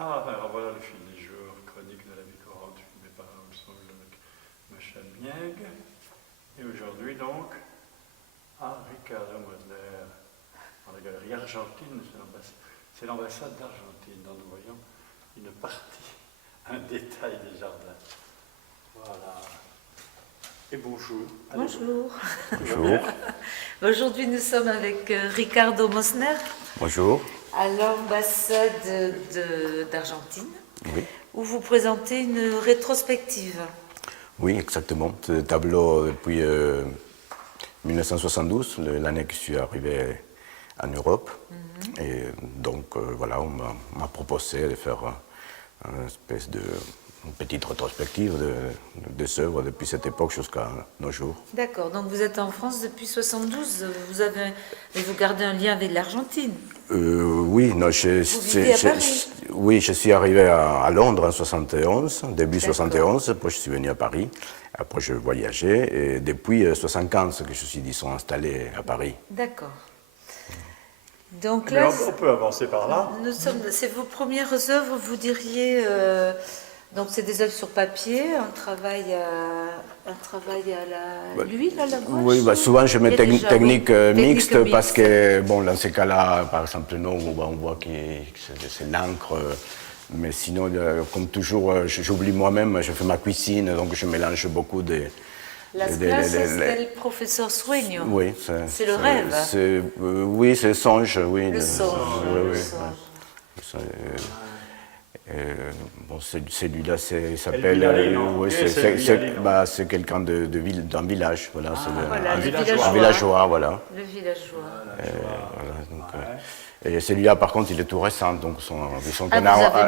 Ah, alors voilà le fil des jours, chronique de la vie courante, mes parents sont avec Michel Mieg. Et aujourd'hui donc, Ricardo Moser, dans la galerie argentine, c'est l'ambassade d'Argentine, dont nous voyons une partie, un détail des jardins. Voilà. Et bonjour. Bonjour. Bonjour. Aujourd'hui, nous sommes avec Ricardo Mosner. Bonjour. À l'ambassade d'Argentine, Oui. Où vous présentez une rétrospective. Oui, exactement. C'est des tableaux depuis 1972, l'année que je suis arrivé en Europe. Et donc, voilà, on m'a proposé de faire une espèce de une petite rétrospective des œuvres depuis cette époque jusqu'à nos jours. D'accord, donc vous êtes en France depuis 72, vous gardez un lien avec l'Argentine. Oui, non, Vous vivez à Paris? Oui, je suis arrivé à Londres en 71, début D'accord. 71, après je suis venu à Paris, après je voyageais, et depuis 75 que je suis, disons, installé à Paris. D'accord. Donc Mais là, on peut avancer par là. c'est vos premières œuvres, vous diriez, donc c'est des œuvres sur papier, un travail à l'huile, à la gouache. Oui, souvent je mets technique mixte mixte. parce que, bon, dans ces cas-là, par exemple, non, on voit que c'est l'encre, mais sinon, comme toujours, j'oublie moi-même, je fais ma cuisine, donc je mélange beaucoup de... Las clases del professeur Sueño. Oui, c'est le rêve. Oui, c'est le songe, oui. Le songe. Oui, le oui, songe. Bon, celui-là, il s'appelle. Villalet, non? Oui, c'est Villalet, non? C'est quelqu'un d'un village, voilà. Voilà, un le villageois, voilà. Le villageois. Voilà, donc, et celui-là, par contre, il est tout récent, donc son Vous avez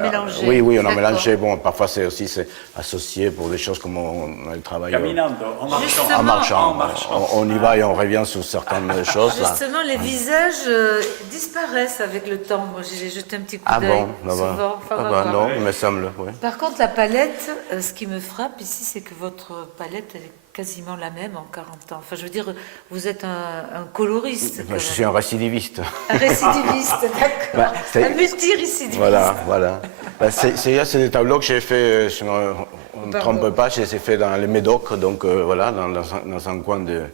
mélangé. Oui, on a D'accord. mélangé. Bon, parfois c'est associé pour des choses comme on travaille. Caminando, en marchant. Justement, En marchant. En marchant. On y va et on revient sur certaines choses. Là. Justement, les visages disparaissent avec le temps. Moi, j'ai jeté un petit coup Ah d'œil. bon, là-bas. Souvent, enfin, Ah rarement. bah, non, il me semble, oui. Par contre, la palette, ce qui me frappe ici, c'est que votre palette, elle est quasiment la même en 40 ans. Enfin, je veux dire, vous êtes un coloriste. Je suis un récidiviste. Un récidiviste, d'accord. Bah, c'est- un multirécidiviste. Voilà. Bah, c'est des tableaux que j'ai fait, on ne trompe pas, je les ai fait dans les Médocs, donc voilà, dans un coin de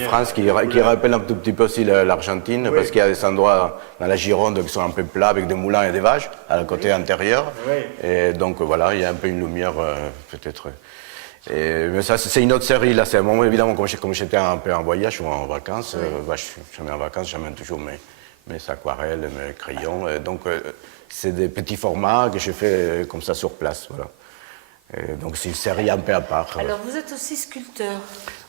France qui rappelle un tout petit peu aussi l'Argentine, parce qu'il y a des endroits dans la Gironde qui sont un peu plats avec des moulins et des vaches à la côté antérieur. Oui. Et donc voilà, il y a un peu une lumière peut-être. Mais ça, c'est une autre série, là, c'est un moment évidemment, comme j'étais un peu en voyage ou en vacances, je suis jamais en vacances, j'amène toujours mes aquarelles, mes crayons, donc c'est des petits formats que je fais comme ça sur place, voilà. Et donc c'est une série un peu à part. Alors, vous êtes aussi sculpteur.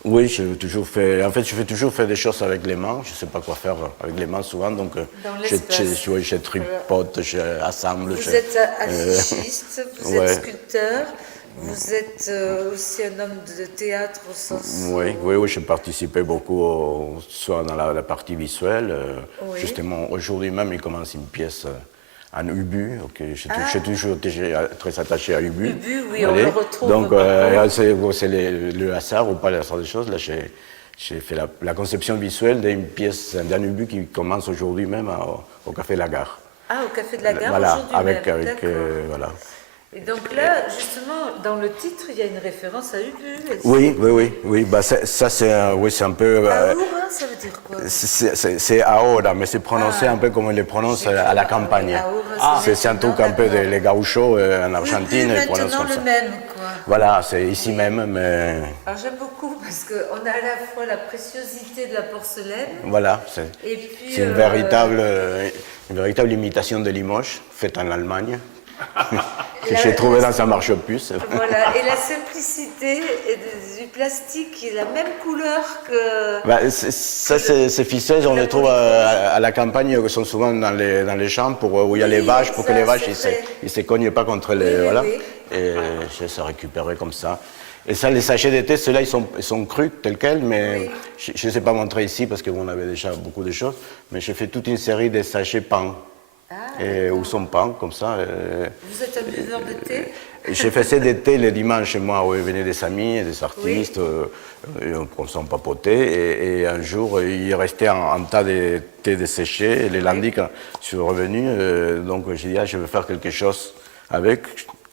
Oui, j'ai toujours fait, en fait, je fais toujours faire des choses avec les mains, je ne sais pas quoi faire avec les mains souvent, donc je tripote, j'assemble. Vous êtes affichiste, vous êtes sculpteur. Vous êtes aussi un homme de théâtre au sens... Oui, j'ai participé beaucoup, soit dans la partie visuelle. Oui. Justement, aujourd'hui même, il commence une pièce en Ubu. J'ai toujours été très attaché à Ubu. Ubu, oui, on le retrouve. Donc, c'est le hasard ou pas le hasard des choses. Là, j'ai fait la conception visuelle d'une pièce d'un Ubu qui commence aujourd'hui même au Café de la Gare. Ah, au Café de la Gare, Voilà, aujourd'hui avec même, d'accord. voilà. Et donc là, justement, dans le titre, il y a une référence à Ubu. Oui. Bah, ça, c'est un peu... Ahora, ça veut dire quoi? C'est ahora, mais c'est prononcé un peu comme on le prononce à la campagne. Ahora, C'est un truc un peu d'accord. les gauchos en Argentine, ils prononcent Maintenant comme ça. le même, quoi. Voilà, c'est ici même, mais Alors j'aime beaucoup parce qu'on a à la fois la préciosité de la porcelaine voilà, et puis... c'est une véritable imitation de Limoges, faite en Allemagne, que j'ai trouvée dans un marché-aux-puces. Voilà, et la simplicité du plastique qui est la même couleur que... Bah, ces ficelles, on les trouve à la campagne, qui sont souvent dans les champs où il y a les vaches, pour que les vaches ne se cognent pas contre les... Oui, voilà. oui. Et je les ai récupérés comme ça. Et ça, les sachets d'été, ceux-là, ils sont crus tels quels, mais je ne les ai pas montrés ici parce qu'on avait déjà beaucoup de choses. Mais j'ai fait toute une série de sachets pans. Ah, ou son pain, comme ça. Vous êtes un buveur de thé? Je faisais des thés les dimanches chez moi, où il venait des amis, des artistes, et on s'en papotait. Et un jour, il restait un tas de thés desséchés. Et le lundi, quand je suis revenu, donc j'ai dit, je vais faire quelque chose avec.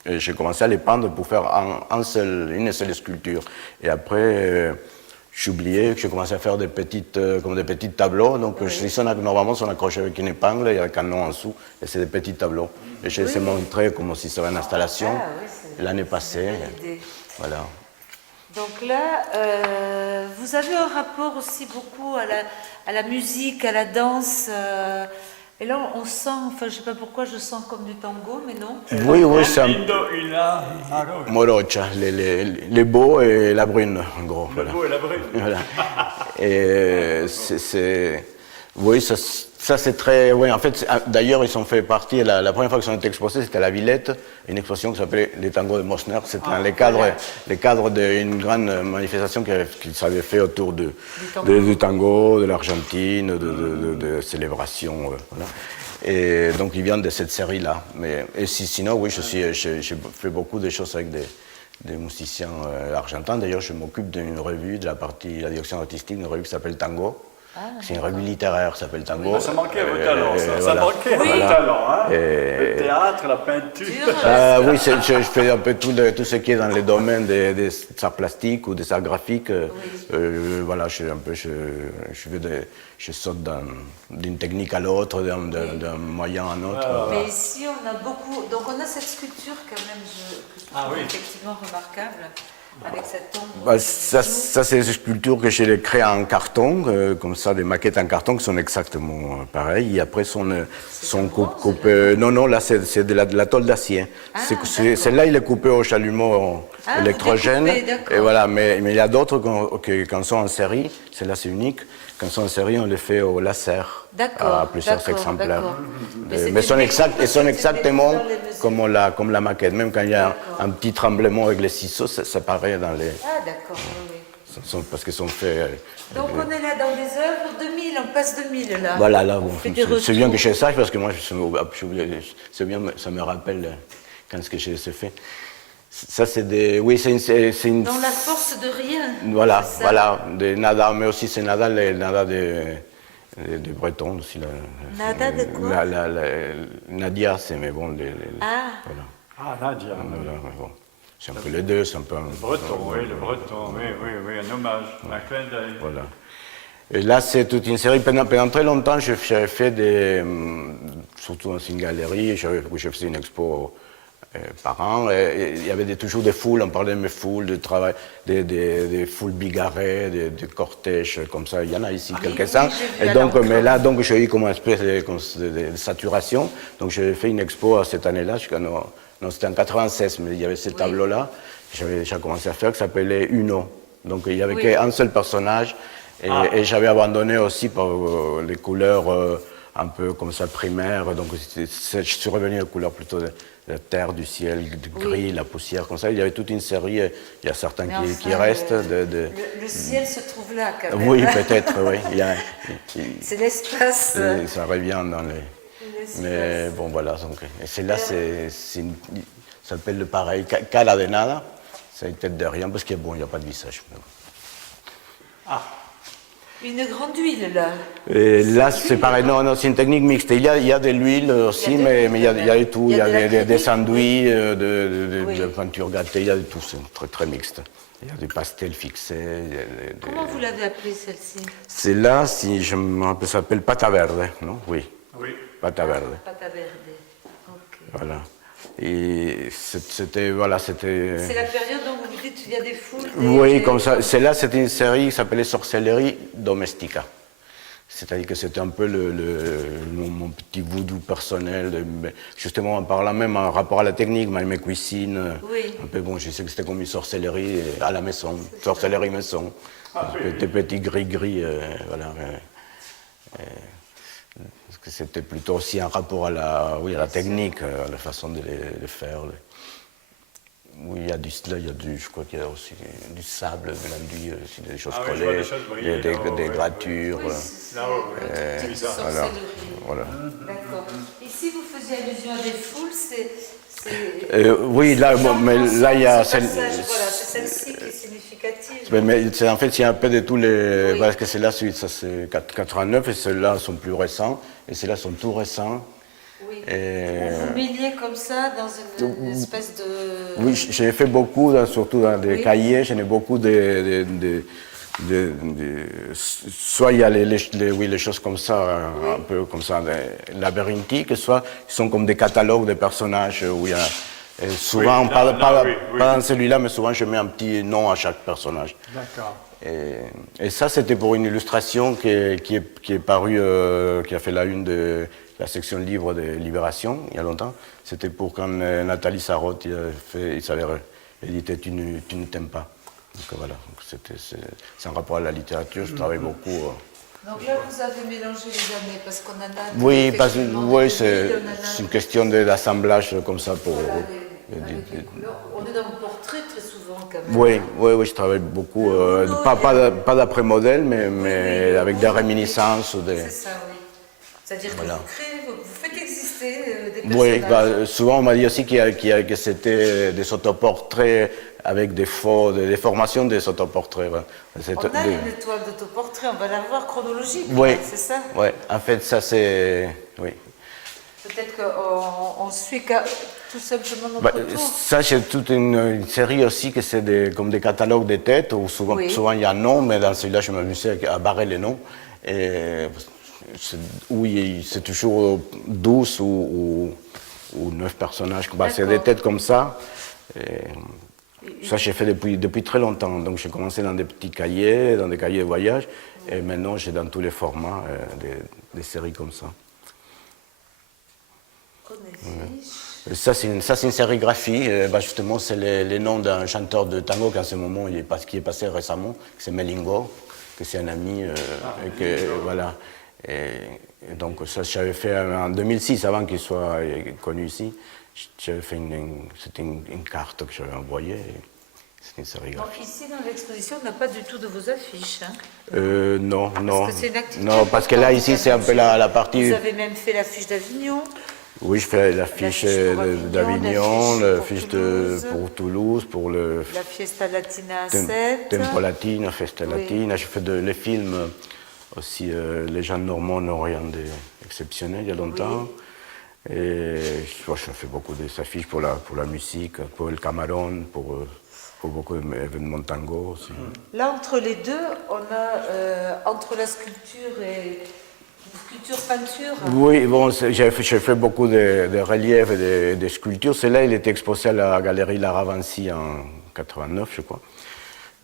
Et j'ai commencé à les peindre pour faire une seule sculpture. Et après, j'ai oublié que j'ai commencé à faire comme des petits tableaux. Donc, normalement, sont accrochés avec une épingle, il y a un canon en dessous, et c'est des petits tableaux. Et je les ai montrés comme si c'était une installation l'année passée. Voilà. Donc là, vous avez un rapport aussi beaucoup à la musique, à la danse. Et là, on sent, enfin, je ne sais pas pourquoi, je sens comme du tango, mais non. Oui, c'est un Morocha. morocha, les beaux et la brune, en gros. Le beau et la brune. Voilà. Et oui, ça c'est très. Oui, en fait, d'ailleurs, ils ont fait partie. La première fois qu'ils ont été exposés, c'était à la Villette, une exposition qui s'appelait Les Tangos de Mosner. C'était dans les cadres d'une grande manifestation qu'ils avaient fait autour du tango, de l'Argentine, de célébrations. Voilà. Et donc, ils viennent de cette série-là. Et sinon, oui, j'ai fait beaucoup de choses avec des musiciens argentins. D'ailleurs, je m'occupe d'une revue de la direction artistique, d'une revue qui s'appelle Tango. C'est une revue littéraire qui s'appelle Tango. Ça manquait à vos talents, ça. Ça manquait à vos talents, hein. Le théâtre, la peinture. Oui, je fais un peu tout ce qui est dans les domaines des arts plastiques ou des arts graphiques. Voilà, je saute d'une technique à l'autre, d'un moyen à un autre. Mais ici, on a beaucoup. Donc, on a cette sculpture quand même que je trouve effectivement remarquable. Avec cette tombe. Ça c'est des sculptures que j'ai créées en carton, comme ça, des maquettes en carton qui sont exactement pareilles. Et après, sont coupées. Non, là, c'est de la tôle d'acier. Celle-là, il est coupé au chalumeau électrogène. Et voilà, mais il y a d'autres qui, quand sont en série, celle-là, c'est unique. Quand sont en série, on les fait au laser. À plusieurs exemplaires. Mais sont exactement comme la maquette. Même quand il y a un petit tremblement avec les ciseaux, ça paraît dans les. Ah, d'accord, oui. Parce qu'ils sont faits. Donc on est là dans des œuvres 2000, on passe 2000 là. Voilà, là, bon, c'est bien que je sache parce que moi, c'est bien, ça me rappelle quand ce que j'ai fait. Ça, c'est des. Oui, c'est une. Dans la force de rien. Voilà, des nada, mais aussi c'est nada, les nada des Bretons aussi. Nada de quoi? Nadia, c'est, mais bon. Voilà. Ah, Nadia. Bon. C'est un peu les deux, c'est un peu. Le breton, le breton, oui, un hommage, un clin d'œil. Voilà. Et là, c'est toute une série. Pendant très longtemps, j'avais fait surtout dans une galerie, où je faisais une expo par an. Et il y avait toujours des foules, on parlait de mes foules, de travail, des foules bigarrées, des cortèges comme ça. Il y en a ici quelques-uns. Et donc, mais là, donc, j'ai eu comme une espèce de saturation. Donc, j'ai fait une expo cette année-là, non, c'était en 96, mais il y avait ce tableau-là, j'avais déjà commencé à faire, qui s'appelait Uno. Donc, il n'y avait qu'un seul personnage. Et j'avais abandonné aussi pour les couleurs un peu comme ça primaires. Donc, je suis revenu aux couleurs plutôt de la terre, du ciel, du gris, la poussière, comme ça. Il y avait toute une série, il y a certains qui restent. Le ciel se trouve là, quand même. Oui, peut-être, oui. C'est l'espace. Ça revient dans les... Mais bon, voilà. Donc, et celle-là, ça s'appelle le pareil, Cara de Nada. C'est une tête de rien, parce qu'il n'y a pas de visage. Une grande huile, là. Et là, c'est pareil. Non, c'est une technique mixte. Il y a de l'huile aussi, mais il y a de tout. Il y a des sandwichs, de peinture gâtée, il y a de tout. C'est très, très mixte. Il y a des pastels fixés. Comment vous l'avez appelée, celle-ci? Celle-là, ça s'appelle Pata Verde, non? Oui. Pata Verde. Pata Verde. Ok. Voilà. Et c'était. C'est la période dont vous dites qu'il y a des foules. Oui, comme ça. Celle-là, c'était une série qui s'appelait Sorcellerie Domestica. C'est-à-dire que c'était un peu mon petit voodoo personnel. Justement, en parlant même en rapport à la technique, mes cuisines. Oui. Un peu, bon, je sais que c'était comme une sorcellerie à la maison, sorcellerie maison. Des petits gris-gris, voilà. Parce que c'était plutôt aussi un rapport à la technique, à la façon de les faire. Oui, je crois qu'il y a aussi du sable, de l'enduit, des choses collées, des gratures. Oui, voilà. D'accord. Ici, vous faisiez allusion à des foules, c'est Oui, là, bon, mais là, il y a... ce passage, voilà, c'est celle-ci qui est significative. Mais en fait, il y a un peu de tous les... Oui. Parce que celle-là, ça c'est 89, et ceux-là sont plus récents, et ceux-là sont tout récents. Oui. Et... Vous mêliez comme ça dans une espèce de... Oui, j'ai fait beaucoup, surtout dans des cahiers, j'en ai beaucoup soit il y a les choses comme ça, un peu comme ça, labyrinthiques, soit ils sont comme des catalogues de personnages où il y a... Et souvent, Oui, pas oui. dans celui-là, mais souvent je mets un petit nom à chaque personnage. D'accord. Et ça, c'était pour une illustration qui est parue, qui a fait la une de la section livre de Libération, il y a longtemps. C'était pour quand Nathalie Sarraute il savait éditer Tu ne t'aimes pas. Donc voilà, c'est un rapport à la littérature, je travaille beaucoup. Donc là, vous avez mélangé les années, parce qu'on en a... Oui, effectivement, c'est une question d'assemblage comme ça pour... avec les couleurs. On est dans le portrait très souvent, quand même. Oui, je travaille beaucoup, pas d'après modèle, mais avec des réminiscences. C'est ça, oui. C'est-à-dire que Voilà. vous créez, vous faites exister des Oui, personnages. souvent on m'a dit aussi que c'était des autoportraits avec des formations des autoportraits. Ouais. On a une étoile d'autoportrait, on va la voir chronologique, Oui, c'est ça? Oui, en fait, ça c'est... Oui. Peut-être qu'on suit tout simplement notre tour. Ça, c'est toute une série aussi que c'est comme des catalogues de têtes où souvent il y a un nom, mais dans celui-là, je m'amusais à barrer les noms. Et c'est toujours 12 ou 9 personnages. C'est des têtes comme ça. Et ça, j'ai fait depuis très longtemps. Donc, j'ai commencé dans des petits cahiers, dans des cahiers de voyage. Et maintenant, j'ai dans tous les formats des séries comme ça. Ça, c'est une sérigraphie. Justement, c'est les noms d'un chanteur de tango qui, en ce moment, qui est passé récemment, c'est Melingo, que c'est un ami. Voilà. Et donc, ça, j'avais fait en 2006, avant qu'il soit connu ici. J'avais fait c'était une carte que j'avais envoyée. C'est une sérigraphie. Donc, ici, dans l'exposition, on n'a pas du tout de vos affiches. Hein. Non. Parce que c'est une activité. Non, parce que là, ici, c'est un peu la partie. Vous avez même fait l'affiche d'Avignon. Oui, je fais l'affiche d'Avignon, l'affiche pour Toulouse, pour la Fiesta Latina à 7. Tempo Latina, Festa Latina. Je fais les films aussi, Les gens normands n'ont rien d'exceptionnel il y a longtemps. Oui. Et je fais beaucoup d'affiches pour la musique, pour le Cameroun, pour beaucoup d'événements tango aussi. Là, entre les deux, on a entre la sculpture et... Sculpture-peinture. Oui, bon, j'ai fait beaucoup de reliefs et de sculptures. Celui-là, il était exposé à la galerie Laravancy en 89, je crois.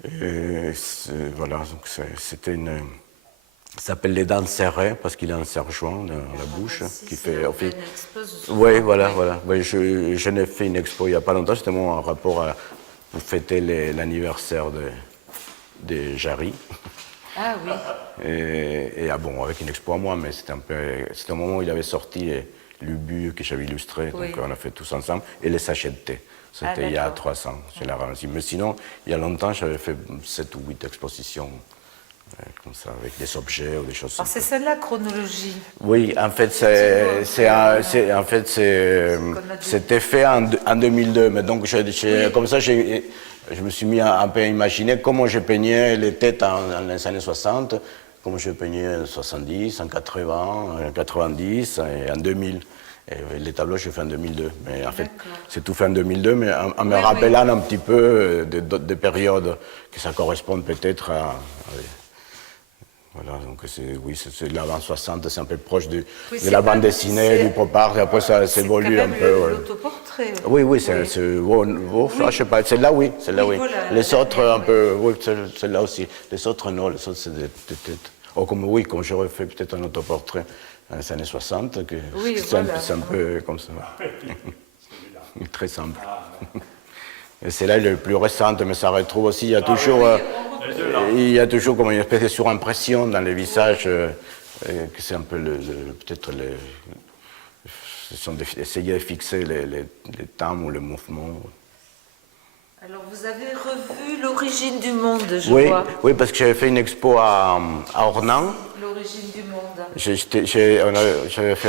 Et voilà, donc c'était ça s'appelle Les dents serrées, parce qu'il a un serre-joint dans la bouche. Qui fait, oui, voilà. Oui, je n'ai fait une expo il n'y a pas longtemps, c'était en rapport pour fêter l'anniversaire de Jarry. Ah oui. Et bon, avec une expo à moi, mais c'était un moment où il avait sorti l'Ubu que j'avais illustré, donc on a fait tous ensemble, et les sachets de thé. C'était il y a 300 chez la Ravancy. Mais sinon, il y a longtemps, j'avais fait 7 ou 8 expositions comme ça, avec des objets ou des choses. Alors c'est celle-là, chronologie. Oui, en fait, c'était fait en 2002, mais donc comme ça, je me suis mis un peu à imaginer comment je peignais les têtes dans les années 60, comment je peignais en 70, en 80, en 90 et en 2000. Et les tableaux, je fais en 2002. Mais en fait, c'est tout fait en 2002, mais en me rappelant un petit peu des périodes que ça correspond peut-être à voilà, donc c'est l'avant 60, c'est un peu proche de la bande dessinée, du pop art, et après ça s'évolue un peu. C'est l'autoportrait. Oui, je sais pas, celle-là, oui. Voilà, les autres, un peu, oui, celle-là aussi. Les autres, non, les autres, c'est des têtes. Comme j'aurais fait peut-être un autoportrait dans les années 60, c'est un peu comme ça. Très simple. Et celle-là est le plus récente, mais ça retrouve aussi, il y a toujours comme une espèce de surimpression dans les visages, que c'est un peu peut-être essayer de fixer les temps ou les mouvements. Alors, vous avez revu l'origine du monde, je Oui, vois. oui, parce que j'avais fait une expo à Ornans. L'origine du monde.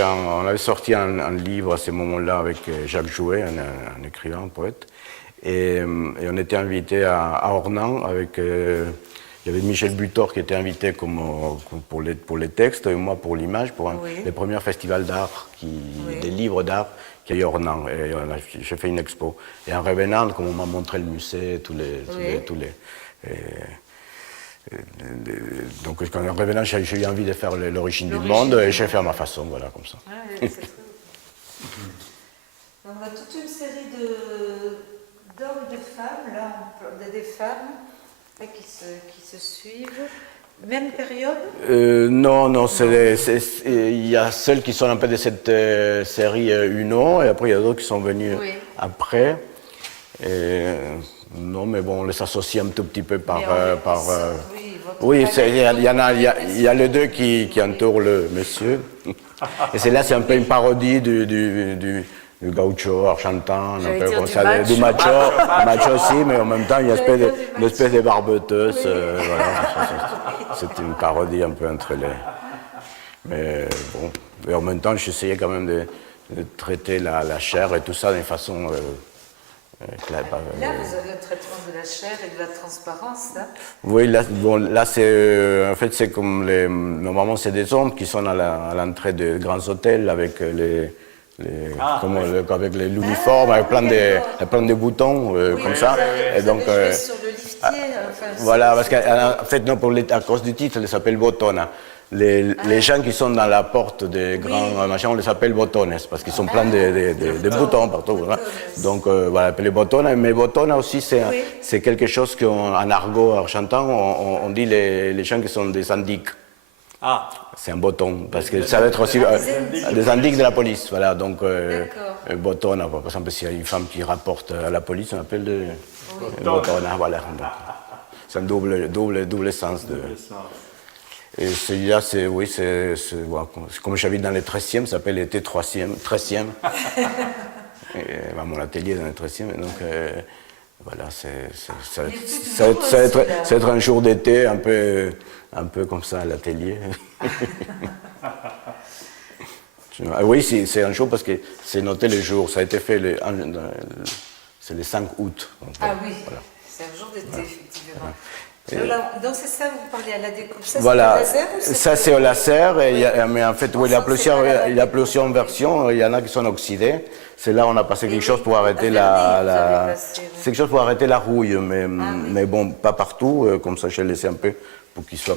On avait sorti un livre à ce moment-là avec Jacques Jouet, un écrivain, un poète. Et on était invité à Ornans avec. Il y avait Michel Butor qui était invité pour les textes et moi pour l'image, pour les premiers festivals d'art, des livres d'art qu'il y a eu à Ornans. Et j'ai fait une expo. Et en revenant, comme on m'a montré le musée, donc quand en revenant, j'ai eu envie de faire l'origine du monde et j'ai fait à ma façon, voilà, comme ça. Ah, c'est très on a toute une série d'hommes et de femmes, là, des femmes là, qui se suivent. Même période Non, il y a celles qui sont un peu de cette série Uno, et après il y a d'autres qui sont venus après. Non, mais bon, on les associe un tout petit peu par. Oui, il y a les deux qui entourent le monsieur. Et celle-là, c'est un peu une parodie du gaucho argentin, un peu comme ça, du macho aussi, mais en même temps, il y a une espèce de barbeteuse. Voilà, c'est une parodie un peu entre les. Mais bon, et en même temps, j'essayais quand même de traiter la chair et tout ça d'une façon. Là, vous avez un traitement de la chair et de la transparence, là. Oui, là c'est en fait c'est comme normalement c'est des hommes qui sont à l'entrée des grands hôtels avec avec l'uniforme, avec plein de boutons comme ça. Et donc sur le liftier, voilà, parce qu'en fait non, à cause du titre, il s'appelle Botona. Les gens qui sont dans la porte des grands machins, on les appelle botones, parce qu'ils sont pleins de boutons partout. Voilà. Donc voilà, les botones. Mais botona aussi, c'est quelque chose qu'en argot argentin, on dit les gens qui sont des indiques. Ah. C'est un bouton, parce que ça va être aussi des indiques de la police. Voilà, donc botona, par exemple, s'il y a une femme qui rapporte à la police, on appelle botona. Voilà. C'est un double sens de. Et celui-là, comme j'habite dans le 13e, ça s'appelle l'été 13e. Mon atelier est dans le 13e, donc voilà, ça va être un jour d'été un peu comme ça à l'atelier. Oui, c'est un jour parce que c'est noté le jour, ça a été fait c'est le 5 août. Donc, oui, voilà. C'est un jour d'été, effectivement. Donc c'est ça, vous parlez à la découpe. Ça, voilà, c'est au laser ou ça c'est au laser, mais en fait, il y a plusieurs versions, il y en a qui sont oxydées. C'est là on a passé quelque chose pour arrêter c'est quelque chose pour arrêter la rouille, mais bon, pas partout, comme ça j'ai laissé un peu pour qu'il soit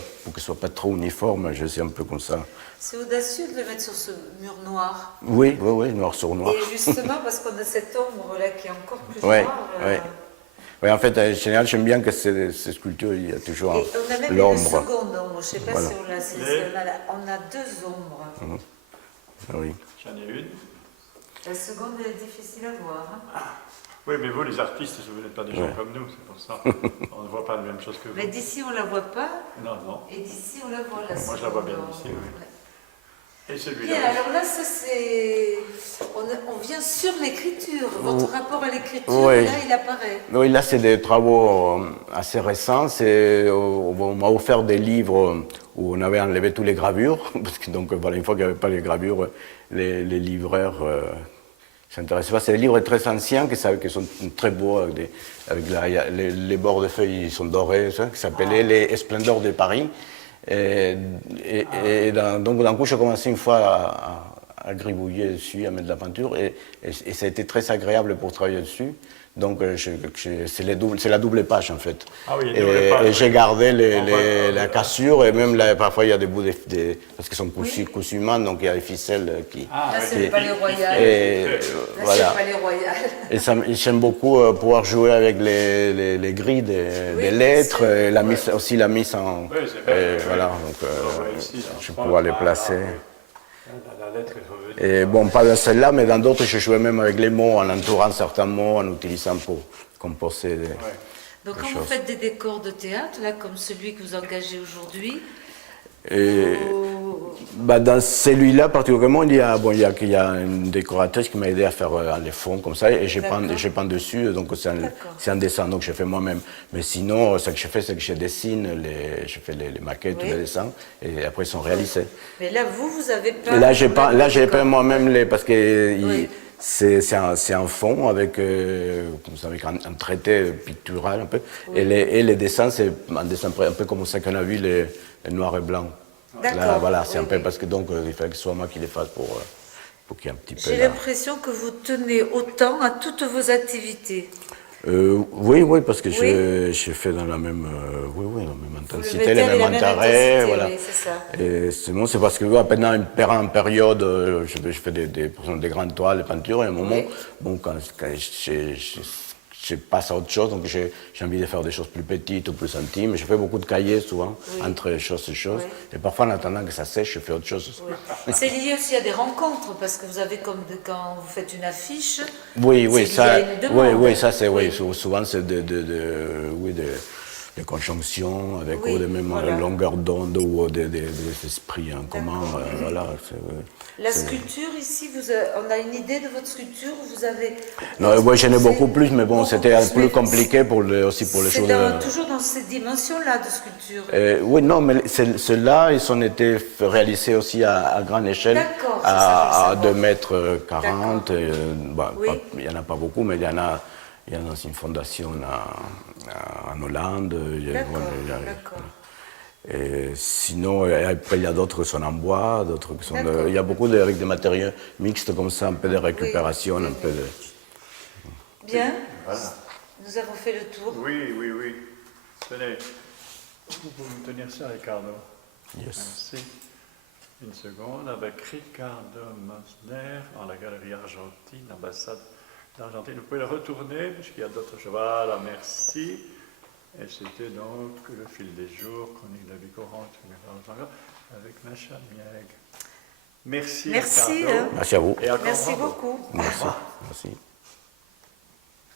pas trop uniforme, j'ai laissé un peu comme ça. C'est audacieux de le mettre sur ce mur noir. Oui, noir sur noir. Et justement parce qu'on a cette ombre là qui est encore plus noire. Oui, en fait, en général, j'aime bien que ces sculptures, il y a toujours l'ombre. On a même une seconde ombre, je ne sais pas si on a deux ombres. Oui. J'en ai une. La seconde est difficile à voir. Oui, mais vous, les artistes, vous n'êtes pas des gens comme nous, c'est pour ça. On ne voit pas la même chose que vous. Mais d'ici, on ne la voit pas. Non. Et d'ici, on la voit. Moi, je la vois bien d'ici, oui. Et celui-là. Bien, alors là, ça c'est. On vient sur l'écriture. Votre rapport à l'écriture, là, il apparaît. Oui, là, c'est des travaux assez récents. On m'a offert des livres où on avait enlevé toutes les gravures. Parce que, donc, voilà, une fois qu'il n'y avait pas les gravures, les livreurs s'intéressaient pas. C'est des livres très anciens qui sont très beaux, avec les bords de feuilles ils sont dorés, qui s'appelaient Les Splendeurs de Paris. Donc d'un coup, j'ai commencé une fois à gribouiller dessus, à mettre de la peinture, et ça a été très agréable pour travailler dessus. Donc c'est la double page en fait. Ah oui, et j'ai gardé la cassure, et même là, parfois il y a des bouts parce qu'ils sont cousus main, donc il y a des ficelles qui. Là c'est le palais royal. Voilà. C'est le palais royal. Et j'aime beaucoup pouvoir jouer avec les grilles des lettres, et aussi la mise en. Oui, c'est bien. Voilà, donc je vais pouvoir les placer. La lettre est revenue. Et bon, pas dans celle-là, mais dans d'autres, je jouais même avec les mots, en entourant certains mots, en utilisant pour composer des. Donc quand vous faites des décors de théâtre, là, comme celui que vous engagez aujourd'hui, Bah, dans celui-là particulièrement, il y a une décoratrice qui m'a aidé à faire les fonds comme ça, et j'ai peint dessus, donc c'est un dessin, donc j'ai fait moi-même. Mais sinon, ce que je fais, c'est que je dessine, je fais les maquettes, Oui. les dessins, et après ils sont réalisés. Mais là, vous avez peint. Et là, j'ai peint moi-même parce que Oui. c'est un fond avec, comme ça, avec un traité pictural un peu, Oui. et les dessins, c'est un dessin un peu comme ça qu'on a vu, les noirs et blancs. D'accord. Là, voilà, c'est Oui, un peu oui. parce que donc il fallait que ce soit moi qui les fasse pour qu'il y ait un petit peu. J'ai l'impression que vous tenez autant à toutes vos activités. Oui, parce que Oui. j'ai fait dans la même, dans la même Vous le intensité, mettez les avec mêmes la même intérêts, intensité, voilà. oui, c'est ça. Et c'est parce que pendant une période, je fais des grandes toiles, des peintures, et à un moment, Oui. bon, quand je passe à autre chose, donc j'ai envie de faire des choses plus petites ou plus intimes. Je fais beaucoup de cahiers souvent, Oui. entre choses et choses. Oui. Et parfois, en attendant que ça sèche, je fais autre chose. Oui. C'est lié aussi à des rencontres, parce que vous avez quand vous faites une affiche. Oui, c'est ça, lié à une demande. oui, ça c'est, Oui. souvent c'est des conjonctions avec Oui, ou des mêmes voilà. longueurs d'onde ou des esprits en commun. Voilà, La sculpture ici, on a une idée de votre sculpture, vous avez. non, moi j'en ai exposé beaucoup plus, mais bon, beaucoup c'était plus, plus mais compliqué aussi pour les c'est choses. toujours dans ces dimensions-là de sculpture. Oui, non, mais ceux-là, ils ont été réalisés aussi à grande échelle, D'accord, c'est ça, à je veux 2 mètres 40. Oui. Il n'y en a pas beaucoup, mais il y en a dans une fondation en Hollande. D'accord, il y a- d'accord. Et sinon, après, il y a d'autres qui sont en bois, d'autres qui sont. D'accord. Il y a beaucoup avec des matériaux mixtes comme ça, un peu de récupération, Oui, un peu de. Bien, Voilà. nous avons fait le tour. Oui. Tenez, vous pouvez me tenir ça, Ricardo. Yes. Merci. Une seconde, avec Ricardo Mosner en la galerie Argentine, ambassade d'Argentine. Vous pouvez le retourner, puisqu'il y a d'autres choses. Voilà, merci. Et c'était donc le fil des jours, chronique de la vie courante, avec Macha Mieg. Merci, Merci, Ricardo. hein. Merci à vous. Et encore Merci bravo. beaucoup. Merci.